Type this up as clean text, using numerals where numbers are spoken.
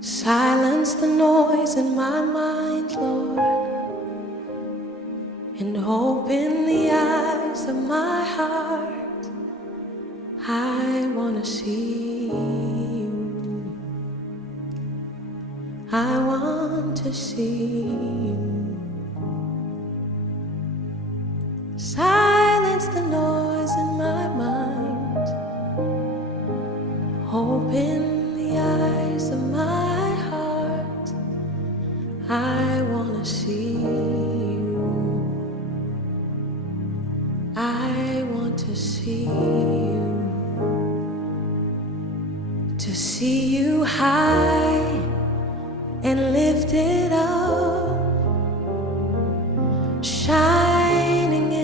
Silence the noise in my mind, Lord, and open the eyes of my heart. I want to see you. I want to see you. Silence the noise in my mind. Open the eyes of my heart. I want to see you. I want to see you. To see you high and lifted